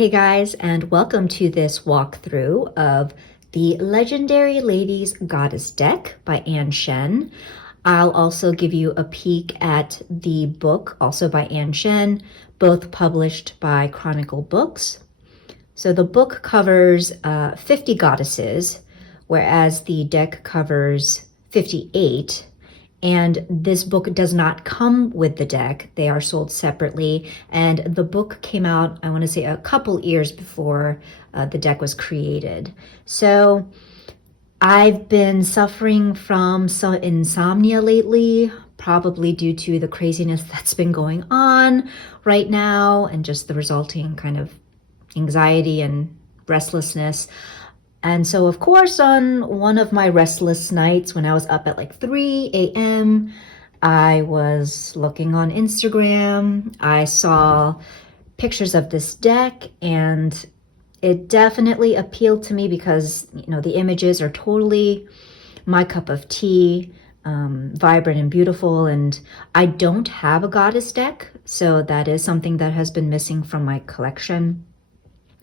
Hey guys, and welcome to this walkthrough of the Legendary Ladies Goddess deck by Anne Shen. I'll also give you a peek at the book, also by Anne Shen, both published by Chronicle Books. So the book covers 50 goddesses, whereas the deck covers 58. And this book does not come with the deck. They are sold separately. And the book came out, I want to say, a couple years before the deck was created. So I've been suffering from some insomnia lately, probably due to the craziness that's been going on right now and just the resulting kind of anxiety and restlessness. And so, of course, on one of my restless nights when I was up at like 3 a.m., I was looking on Instagram. I saw pictures of this deck, and it definitely appealed to me because, the images are totally my cup of tea, vibrant and beautiful. And I don't have a goddess deck, so that is something that has been missing from my collection.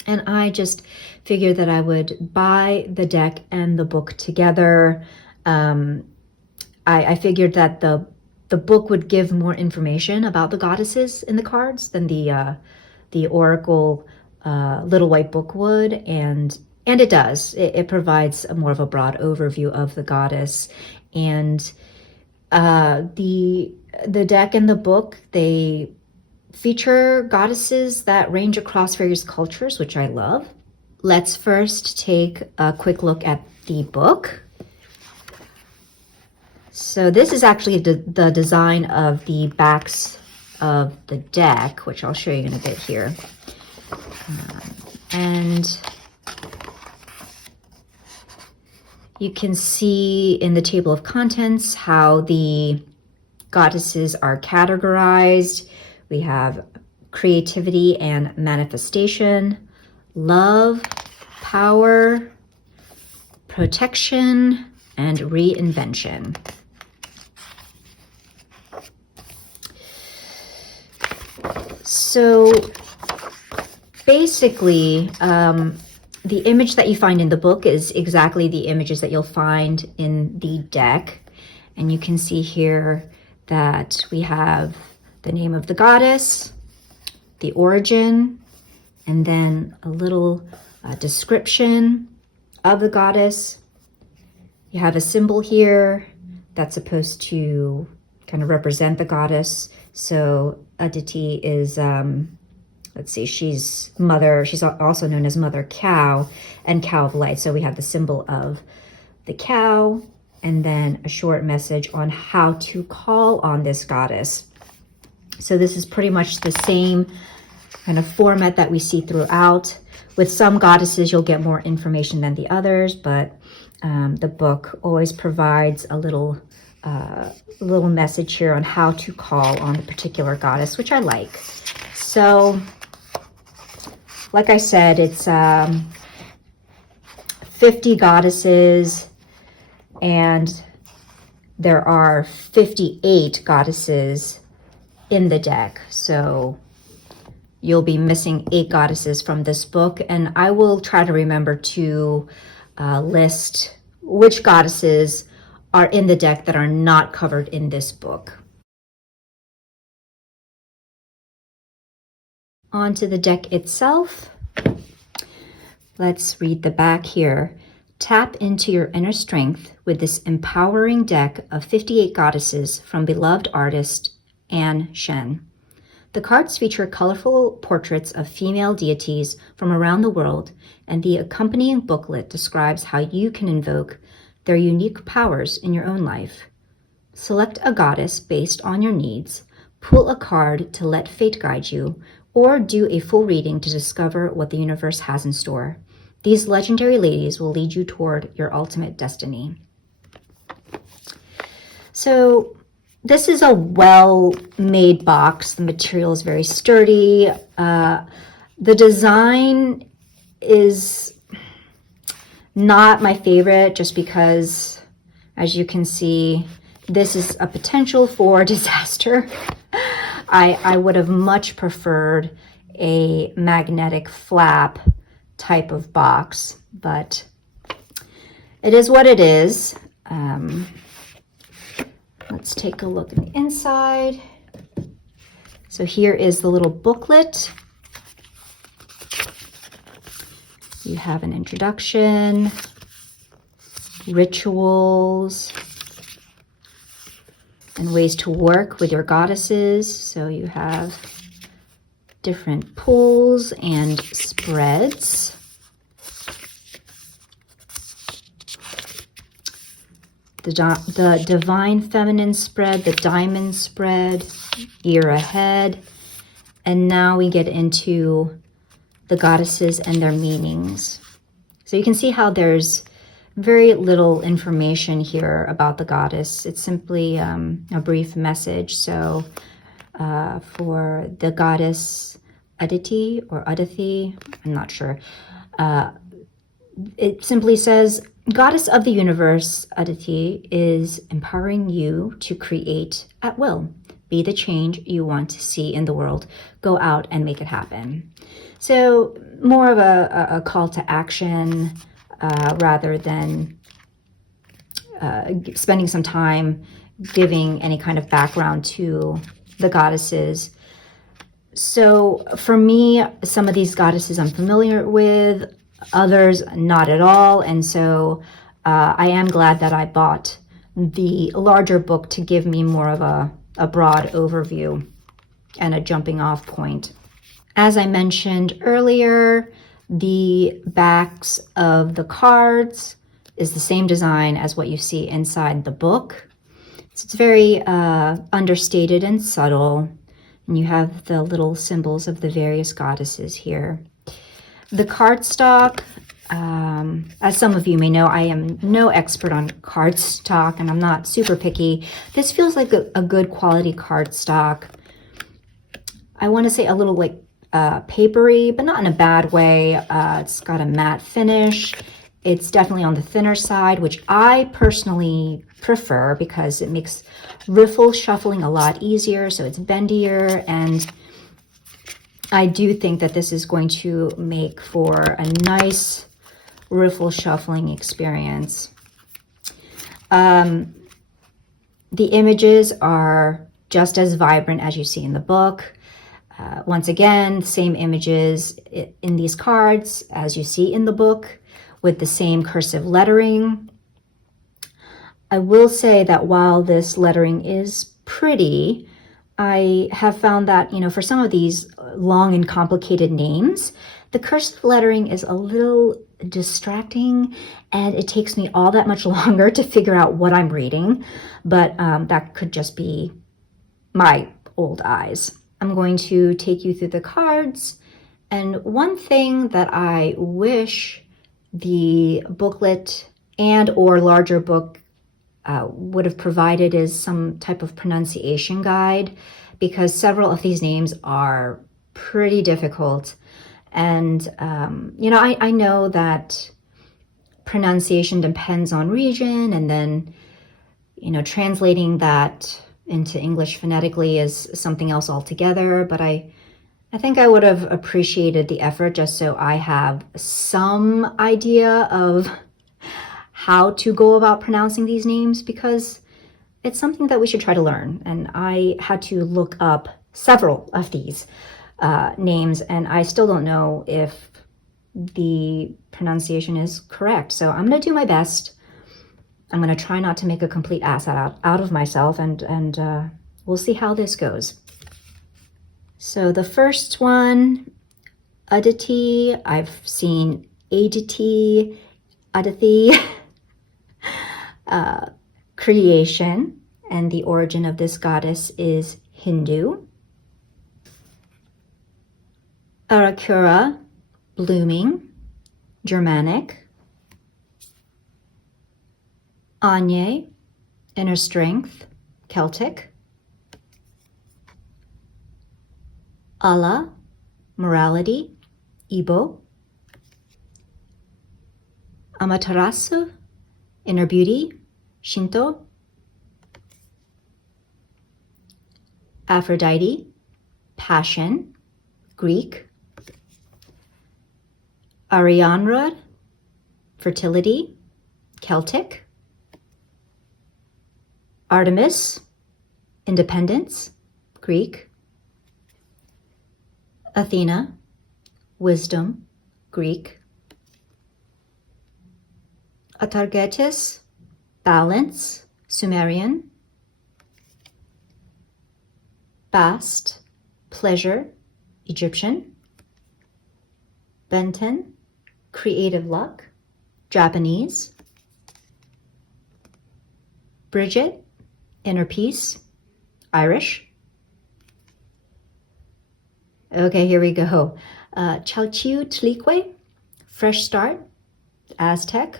And I just figured that I would buy the deck and the book together. I figured that the book would give more information about the goddesses in the cards than the Oracle Little White Book would, and it does. It provides more of a broad overview of the goddess. And the deck and the book, they feature goddesses that range across various cultures, which I love. Let's first take a quick look at the book. So this is actually the design of the backs of the deck, which I'll show you in a bit here. And you can see in the table of contents how the goddesses are categorized. We have creativity and manifestation, love, power, protection, and reinvention. So basically, the image that you find in the book is exactly the images that you'll find in the deck. And you can see here that we have the name of the goddess, the origin, and then a little description of the goddess. You have a symbol here that's supposed to kind of represent the goddess. So Aditi is, let's see, she's mother. She's also known as Mother Cow and Cow of Light. So we have the symbol of the cow and then a short message on how to call on this goddess. So this is pretty much the same kind of format that we see throughout. With some goddesses, you'll get more information than the others, but the book always provides a little message here on how to call on the particular goddess, which I like. So, like I said, it's 50 goddesses, and there are 58 goddesses in the deck. So you'll be missing 8 goddesses from this book, and I will try to remember to list which goddesses are in the deck that are not covered in this book. On to the deck itself. Let's read the back here. Tap into your inner strength with this empowering deck of 58 goddesses from beloved artist Anne Shen. The cards feature colorful portraits of female deities from around the world, and the accompanying booklet describes how you can invoke their unique powers in your own life. Select a goddess based on your needs, pull a card to let fate guide you, or do a full reading to discover what the universe has in store. These legendary ladies will lead you toward your ultimate destiny. So this is a well-made box. The material is very sturdy. The design is not my favorite just because, as you can see, this is a potential for disaster. I would have much preferred a magnetic flap type of box, but it is what it is. Let's take a look at the inside. So here is the little booklet. You have an introduction, rituals, and ways to work with your goddesses. So you have different pulls and spreads. The Divine Feminine spread, the Diamond spread, Year Ahead. And now we get into the goddesses and their meanings. So you can see how there's very little information here about the goddess. It's simply a brief message. So for the goddess Aditi or Adithi, I'm not sure. It simply says, Goddess of the universe, Aditi, is empowering you to create at will. Be the change you want to see in the world. Go out and make it happen. So more of a call to action rather than spending some time giving any kind of background to the goddesses. So for me, some of these goddesses I'm familiar with, others not at all. And so I am glad that I bought the larger book to give me more of a broad overview and a jumping off point. As I mentioned earlier, the backs of the cards is the same design as what you see inside the book. So it's very understated and subtle. And you have the little symbols of the various goddesses here. The cardstock, as some of you may know, I am no expert on cardstock and I'm not super picky. This feels like a good quality cardstock. I want to say a little like papery, but not in a bad way. It's got a matte finish. It's definitely on the thinner side, which I personally prefer because it makes riffle shuffling a lot easier. So it's bendier, and I do think that this is going to make for a nice riffle shuffling experience. The images are just as vibrant as you see in the book. Once again, same images in these cards as you see in the book with the same cursive lettering. I will say that while this lettering is pretty, I have found that, for some of these long and complicated names, the cursive lettering is a little distracting and it takes me all that much longer to figure out what I'm reading. But that could just be my old eyes. I'm going to take you through the cards. And one thing that I wish the booklet and or larger book would have provided is some type of pronunciation guide, because several of these names are pretty difficult. And, I know that pronunciation depends on region, and then, translating that into English phonetically is something else altogether. But I think I would have appreciated the effort just so I have some idea of how to go about pronouncing these names, because it's something that we should try to learn. And I had to look up several of these names, and I still don't know if the pronunciation is correct. So I'm going to do my best. I'm going to try not to make a complete ass out of myself, and we'll see how this goes. So the first one, Aditi, I've seen Aditi, Adithi, creation, and the origin of this goddess is Hindu. Arakura, blooming, Germanic. Anye, inner strength, Celtic. Allah, morality, Igbo. Amaterasu, inner beauty, Shinto. Aphrodite, passion, Greek. Arianrhod, fertility, Celtic. Artemis, independence, Greek. Athena, wisdom, Greek. Atargetis, balance, Sumerian. Bast, pleasure, Egyptian. Benten, creative luck, Japanese. Bridget, inner peace, Irish. Okay, here we go. Chalchiuhtlicue, fresh start, Aztec.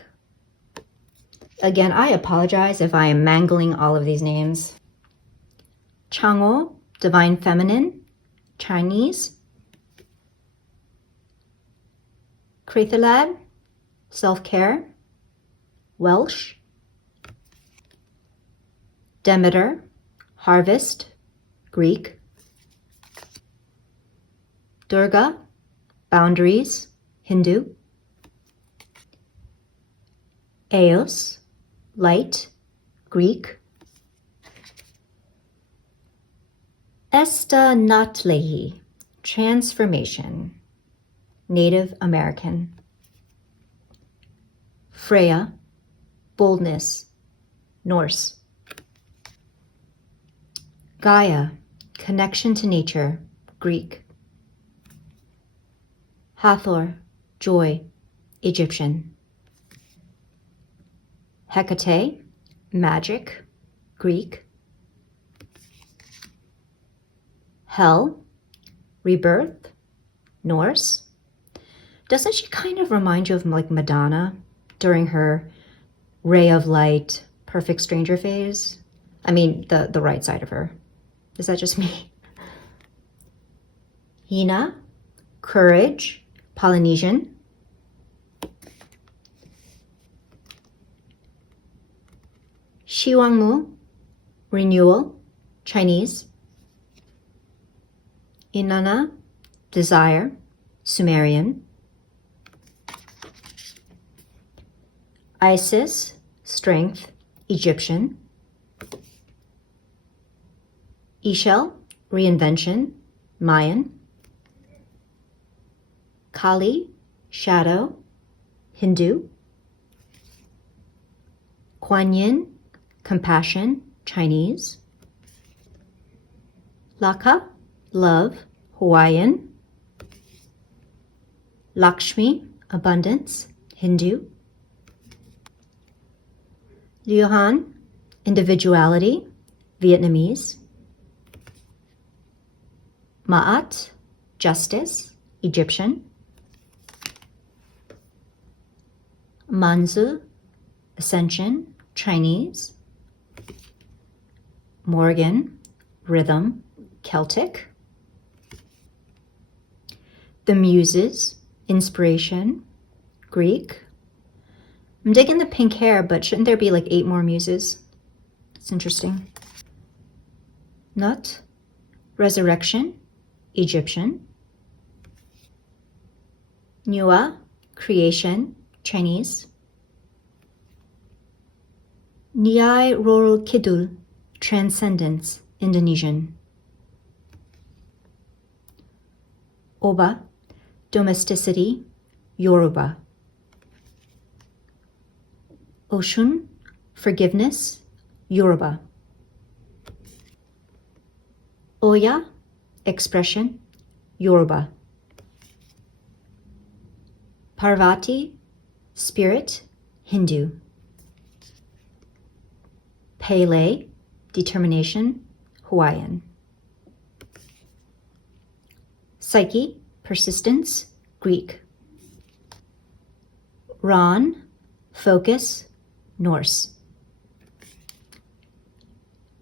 Again, I apologize if I am mangling all of these names. Chang'o, divine feminine, Chinese. Crathalad, self-care, Welsh. Demeter, harvest, Greek. Durga, boundaries, Hindu. Eos, light, Greek. Estanatlehi, transformation, Native American. Freya, boldness, Norse. Gaia, connection to nature, Greek. Hathor, joy, Egyptian. Hecate, magic, Greek. Hel, rebirth, Norse. Doesn't she kind of remind you of like Madonna during her ray of light, perfect stranger phase? I mean, the right side of her. Is that just me? Hina, courage, Polynesian. Shiwangmu, renewal, Chinese. Inanna, desire, Sumerian. Isis, strength, Egyptian. Ishel, reinvention, Mayan. Kali, shadow, Hindu. Kuan Yin, compassion, Chinese. Laka, love, Hawaiian. Lakshmi, abundance, Hindu. Luohan, individuality, Vietnamese. Ma'at, justice, Egyptian. Manzu, ascension, Chinese. Morgan, rhythm, Celtic. The Muses, inspiration, Greek. I'm digging the pink hair, but shouldn't there be like 8 more muses? It's interesting. Nut, resurrection, Egyptian. Nua, creation, Chinese. Nyai Roro Kidul, transcendence, Indonesian. Oba, domesticity, Yoruba. Oshun, forgiveness, Yoruba. Oya, expression, Yoruba. Parvati, spirit, Hindu. Pele, determination, Hawaiian. Psyche, persistence, Greek. Ran, focus, Norse.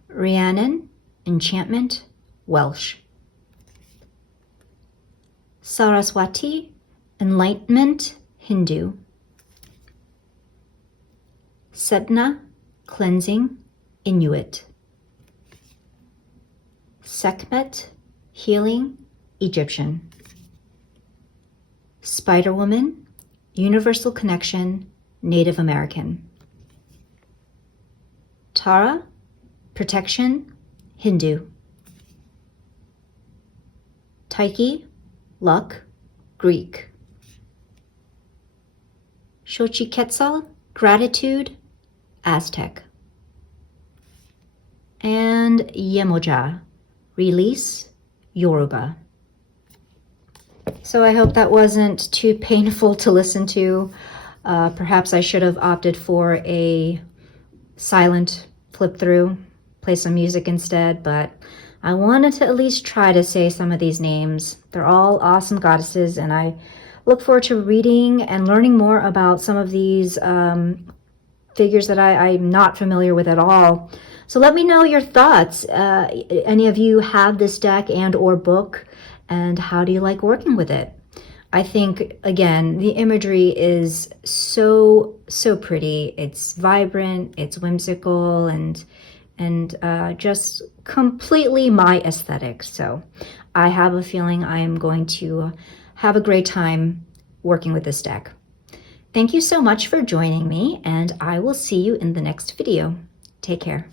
Rhiannon, enchantment, Welsh. Saraswati, enlightenment, Hindu. Sedna, cleansing, Inuit. Sekhmet, healing, Egyptian. Spider Woman, Universal Connection, Native American. Tara, Protection, Hindu. Taiki, Luck, Greek. Xochiquetzal, Gratitude, Aztec. And Yemoja, Release, Yoruba. So I hope that wasn't too painful to listen to. Perhaps I should have opted for a silent flip through, play some music instead, but I wanted to at least try to say some of these names. They're all awesome goddesses, and I look forward to reading and learning more about some of these figures that I'm not familiar with at all. So let me know your thoughts. Any of you have this deck and or book, and how do you like working with it? I think, again, the imagery is so pretty. It's vibrant, it's whimsical, and just completely my aesthetic. So I have a feeling I am going to have a great time working with this deck. Thank you so much for joining me, and I will see you in the next video. Take care.